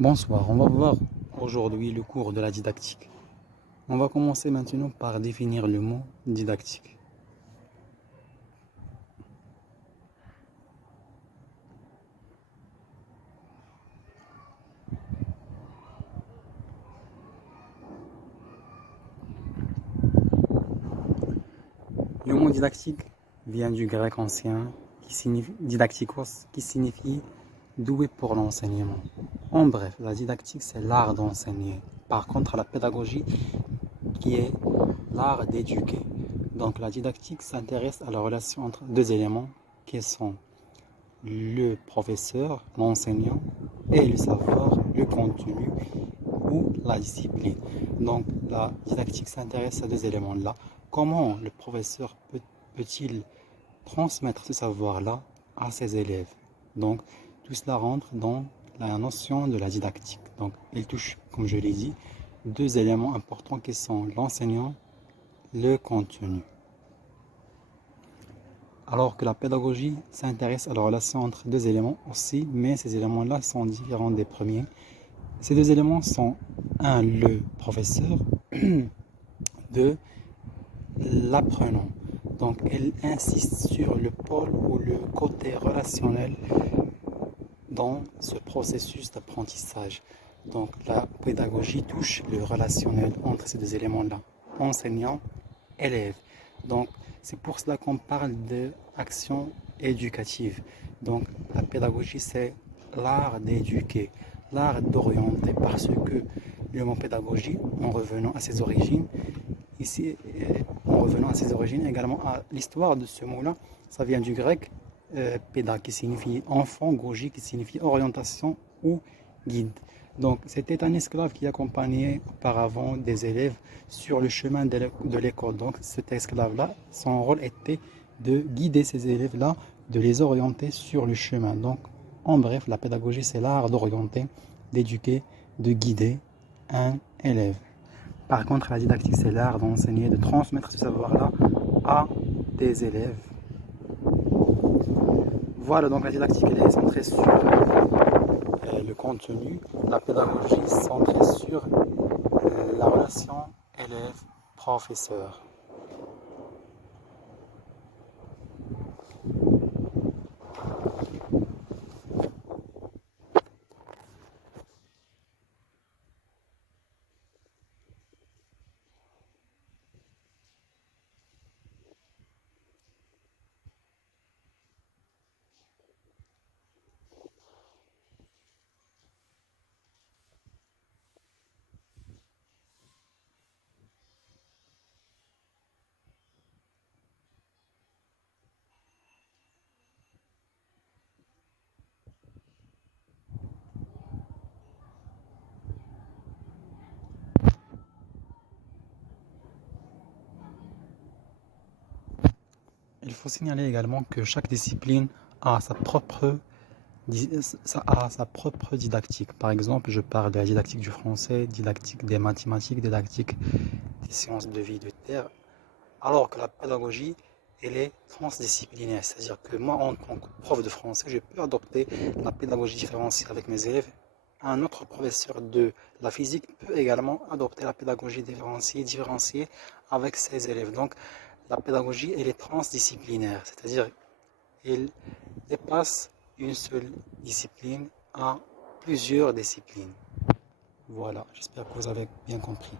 Bonsoir, on va voir aujourd'hui le cours de la didactique. On va commencer maintenant par définir le mot didactique. Le mot didactique vient du grec ancien qui signifie didactikos, qui signifie doué pour l'enseignement. En bref, la didactique c'est l'art d'enseigner. Par contre, la pédagogie qui est l'art d'éduquer. Donc la didactique s'intéresse à la relation entre deux éléments qui sont le professeur, l'enseignant et le savoir, le contenu ou la discipline. Donc la didactique s'intéresse à deux éléments-là. Comment le professeur peut-il transmettre ce savoir-là à ses élèves? Donc tout cela rentre dans la notion de la didactique. Donc il touche, comme je l'ai dit, deux éléments importants qui sont l'enseignant, le contenu. Alors que la pédagogie s'intéresse à la relation entre deux éléments aussi, mais ces éléments-là sont différents des premiers. Ces deux éléments sont, un, le professeur, deux, l'apprenant. Donc, elle insiste sur le pôle ou le côté relationnel dans ce processus d'apprentissage. Donc, la pédagogie touche le relationnel entre ces deux éléments-là, enseignant, élève. Donc, c'est pour cela qu'on parle d'action éducative. Donc, la pédagogie, c'est l'art d'éduquer, l'art d'orienter, parce que le mot pédagogie, en revenant à ses origines, ici, en revenant à ses origines, également à l'histoire de ce mot-là, ça vient du grec péda qui signifie enfant, goji qui signifie orientation ou guide. Donc c'était un esclave qui accompagnait auparavant des élèves sur le chemin de l'école. Donc cet esclave-là, son rôle était de guider ces élèves-là, de les orienter sur le chemin. Donc en bref, la pédagogie, c'est l'art d'orienter, d'éduquer, de guider un élève. Par contre, la didactique, c'est l'art d'enseigner, de transmettre ce savoir-là à des élèves. Voilà, donc la didactique elle est centrée sur le contenu, la pédagogie centrée sur la relation élève-professeur. Il faut signaler également que chaque discipline a sa propre didactique. Par exemple, je parle de la didactique du français, didactique des mathématiques, didactique des sciences de vie de terre, alors que la pédagogie, elle est transdisciplinaire. C'est-à-dire que moi, en tant que prof de français, je peux adopter la pédagogie différenciée avec mes élèves. Un autre professeur de la physique peut également adopter la pédagogie différenciée avec ses élèves. Donc, la pédagogie, elle est transdisciplinaire, c'est-à-dire elle dépasse une seule discipline à plusieurs disciplines. Voilà, j'espère que vous avez bien compris.